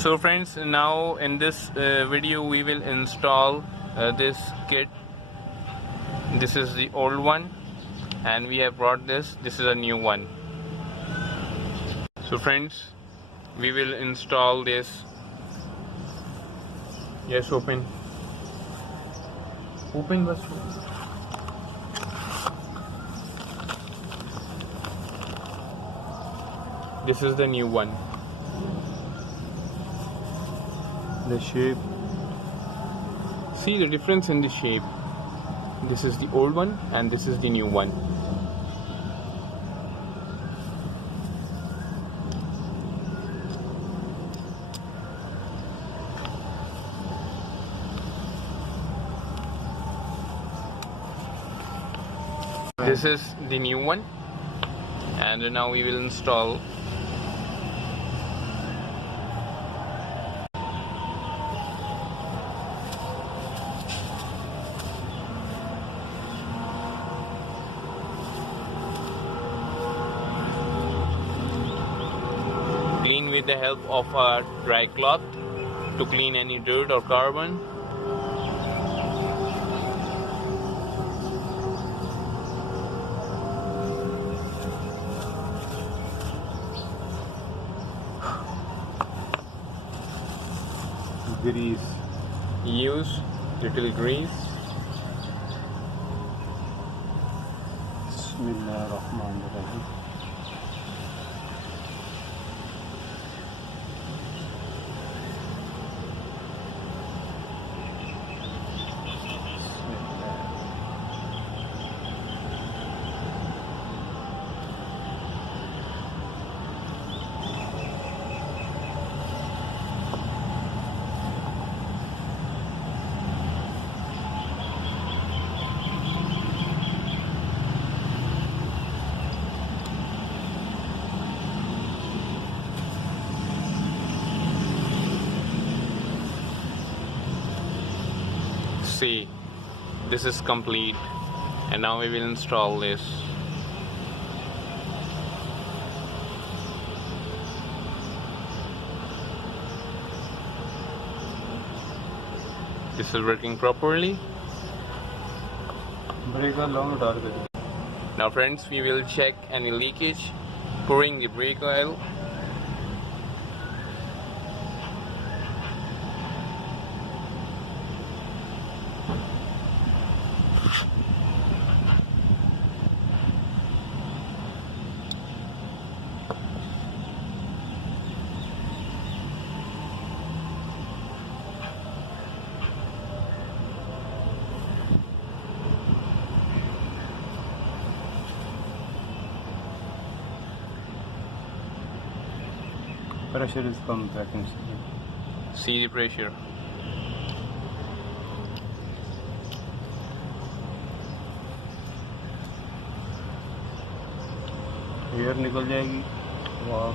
So friends, now in this video we will install this kit. This is the old one and we have brought this is a new one. So friends, we will install this. Yes, open bus. This is the new one. The shape, see the difference in the shape. This is the old one and this is the new one. This is the new one, and now we will install. Clean with the help of a dry cloth to clean any dirt or carbon. Grease. Use little grease. Bismillahirrahmanirrahim. See, this is complete, and now we will install this. This is working properly. Now friends, we will check any leakage, pouring the brake oil. Pressure is come back inside. See the pressure. Air निकल जाएगी. वाह.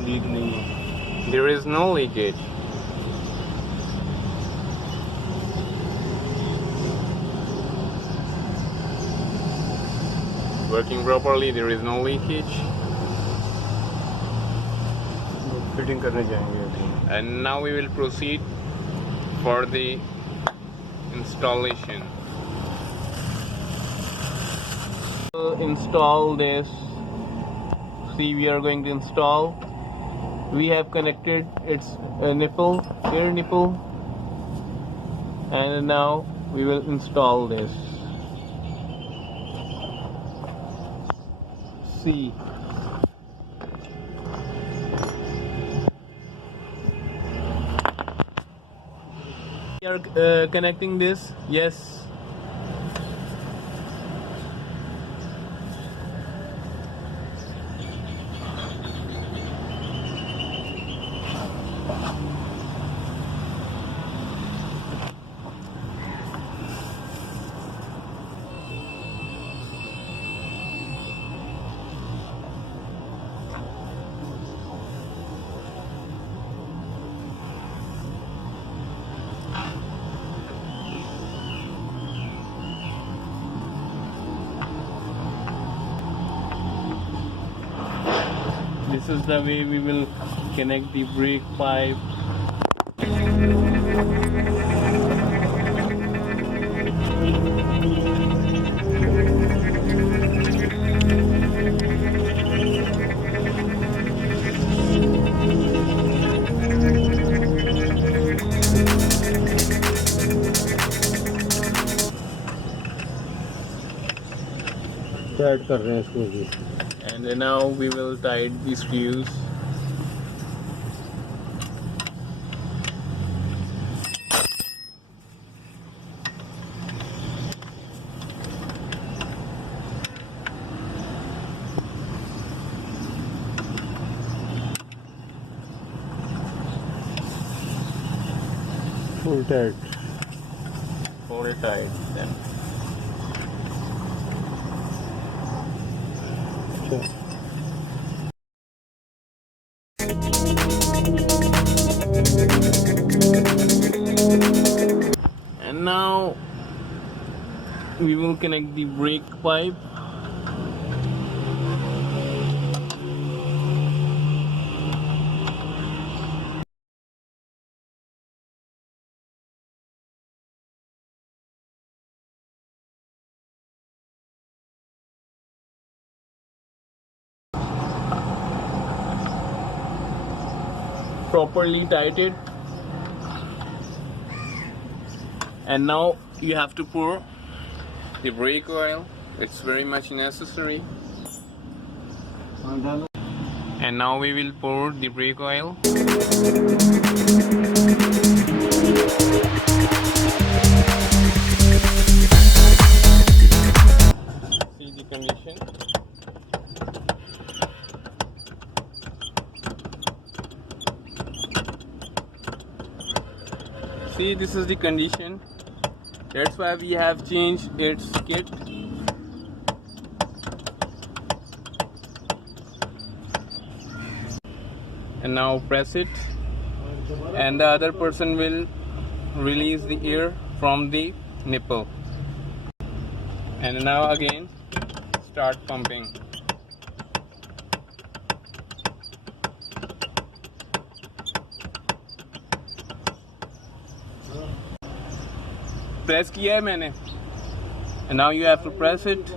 Leak नहीं है. There is no leakage. Working properly, there is no leakage. Fitting करने जाएंगे अभी. And now we will proceed for the installation. Install this. See, we are going to install. We have connected its nipple, air nipple, and now we will install this. See, we are connecting this. Yes. This is the way we will connect the brake pipe. Tight कर रहे हैं इसको भी. And now we will tighten the screws. Full tight. Hold it tight then. And now we will connect the brake pipe. Properly tightened. And now you have to pour the brake oil. It's very much necessary. And now we will pour the brake oil. See the condition. See, this is the condition. That's why we have changed its kit. And now press it, and the other person will release the air from the nipple. And now again start pumping. Press किया है मैंने. And now you have to press it.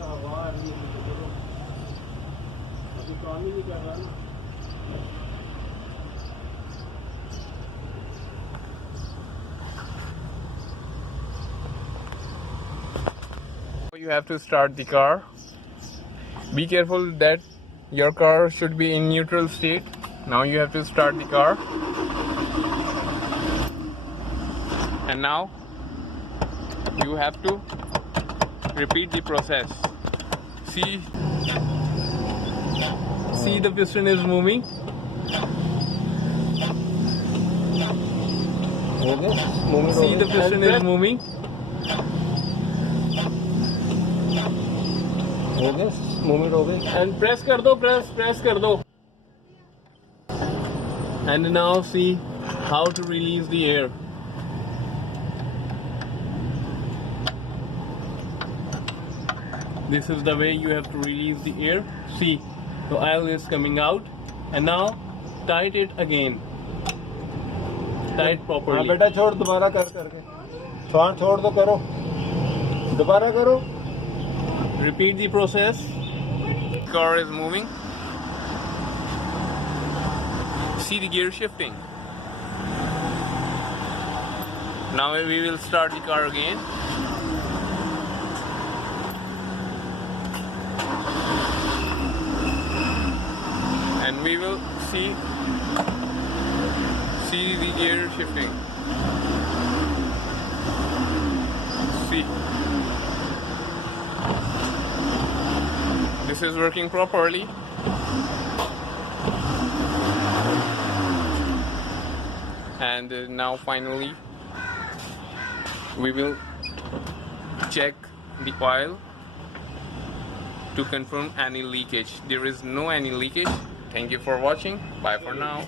You have to start the car. Be careful that your car should be in neutral state. Now you have to start the car. And now you have to repeat the process. See the piston is moving. See the piston is moving. Movement हो गई. And press कर दो, press कर दो. And now see how to release the air. This is the way you have to release the air. See, the oil is coming out. And now tight it again. Tight हाँ properly. बेटा छोड़, दोबारा करके छोड़ दो, करो दोबारा करो. Repeat the process. Car is moving. See the gear shifting. Now we will start the car again. And we will see the gear shifting. See. This is working properly. And now finally we will check the oil to confirm any leakage. There is no any leakage. Thank you for watching. Bye for now.